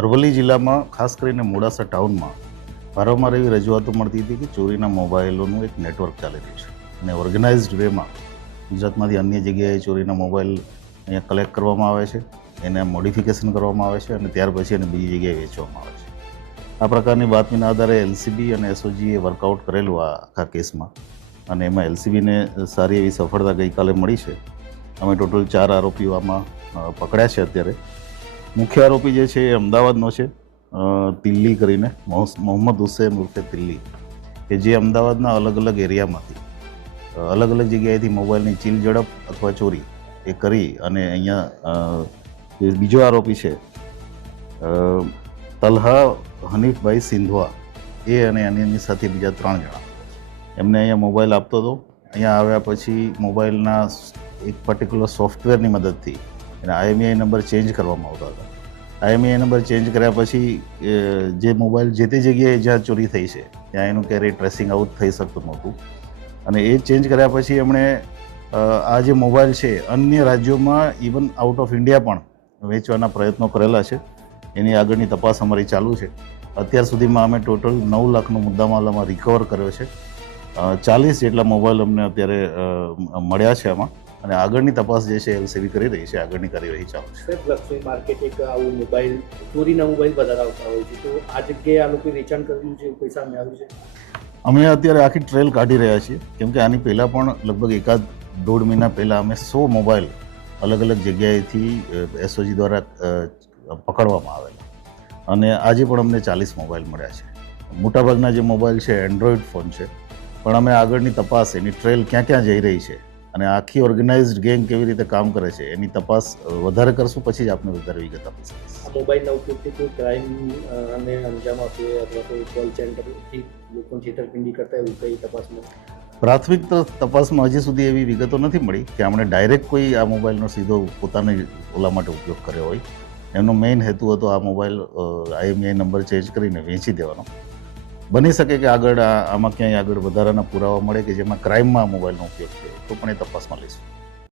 અરવલ્લી જિલ્લામાં ખાસ કરીને મોડાસા ટાઉનમાં વારંવાર એવી રજૂઆતો મળતી હતી કે ચોરીના મોબાઈલોનું એક નેટવર્ક ચાલી રહ્યું છે અને ઓર્ગેનાઇઝડ વેમાં ગુજરાતમાંથી અન્ય જગ્યાએ ચોરીના મોબાઈલ અહીંયા કલેક્ટ કરવામાં આવે છે, એને મોડિફિકેશન કરવામાં આવે છે અને ત્યાર પછી એને બીજી જગ્યાએ વેચવામાં આવે છે. આ પ્રકારની બાતમીના આધારે એલસીબી અને એસઓજીએ વર્કઆઉટ કરેલું આ આખા કેસમાં અને એમાં એલસીબીને સારી એવી સફળતા ગઈકાલે મળી છે. અમે ટોટલ 4 આરોપીઓ આમાં પકડ્યા છે. અત્યારે મુખ્ય આરોપી જે છે એ અમદાવાદનો છે, તિલ્લી કરીને મોહમ્મદ હુસૈન ઉર્ફે તિલ્લી, કે જે અમદાવાદના અલગ અલગ એરિયામાંથી અલગ અલગ જગ્યાએથી મોબાઈલની ચીલ ઝડપ અથવા ચોરી એ કરી અને અહીંયા જે બીજો આરોપી છે તલહા હનીફભાઈ સિંધવા, એ અને એની સાથે બીજા 3 જણા એમને અહીંયા મોબાઈલ આપતો હતો. અહીંયા આવ્યા પછી મોબાઈલના એક પર્ટિક્યુલર સોફ્ટવેરની મદદથી એને IMEI નંબર ચેન્જ કરવામાં આવતા હતા. IMEI નંબર ચેન્જ કર્યા પછી જે મોબાઈલ જે તે જગ્યાએ જ્યાં ચોરી થઈ છે ત્યાં એનું ક્યારેય ટ્રેસિંગ આઉટ થઈ શકતું નહોતું અને એ ચેન્જ કર્યા પછી એમણે આ જે મોબાઈલ છે અન્ય રાજ્યોમાં ઇવન આઉટ ઓફ ઇન્ડિયા પણ વેચવાના પ્રયત્નો કરેલા છે. એની આગળની તપાસ અમારી ચાલુ છે. અત્યાર સુધીમાં અમે ટોટલ 9 લાખનો મુદ્દામાલ આમાં રિકવર કર્યો છે. 40 જેટલા મોબાઈલ અમને અત્યારે મળ્યા છે આમાં અને આગળની તપાસ જે છે એલસીબી કરી રહી છે. આગળની કાર્યવાહી ચાલુ છે. લક્ષ્મી માર્કેટ એક આવું મોબાઈલ ચોરીના મોબાઈલ વધારે આવતા હોય છે, તો આ જગ્યાએ આ લોકોએ વેચાણ કર્યું છે એવું પૈસા સામે આવ્યું છે? અમે અત્યારે આખી ટ્રેલ કાઢી રહ્યા છીએ, કેમ કે આની પહેલાં પણ લગભગ 1.5 મહિના પહેલાં અમે 100 મોબાઈલ અલગ અલગ જગ્યાએથી એસઓજી દ્વારા પકડવામાં આવેલા અને આજે પણ અમને 40 મોબાઈલ મળ્યા છે. મોટાભાગના જે મોબાઈલ છે એન્ડ્રોઈડ ફોન છે, પણ અમે આગળની તપાસ એની ટ્રેલ ક્યાં ક્યાં જઈ રહી છે અને આખી ઓર્ગેનાઇઝડ ગેંગ કેવી રીતે કામ કરે છે એની તપાસ વધારે કરશું, પછી જ આપને વધારે વિગત આપી શકીશ. આ મોબાઈલના ઉપયોગથી કોઈ ક્રાઇમ અને અંજામ આપે અથવા કોઈ કોલ સેન્ટરથી લોકોની છેતરપિંડી કરતા એવું કઈ તપાસમાં? પ્રાથમિક તપાસમાં હજી સુધી એવી વિગતો નથી મળી કે આપણે ડાયરેક્ટ કોઈ આ મોબાઈલનો સીધો પોતાની ઓલા માટે ઉપયોગ કર્યો હોય. એમનો મેઇન હેતુ હતો આ મોબાઈલ IMEI નંબર ચેન્જ કરીને વેચી દેવાનો. બની શકે કે આગળ આમાં ક્યાંય આગળ વધારાના પુરાવા મળે કે જેમાં ક્રાઇમમાં મોબાઈલનો ઉપયોગ થયો તો પણ એ તપાસમાં લઈશું.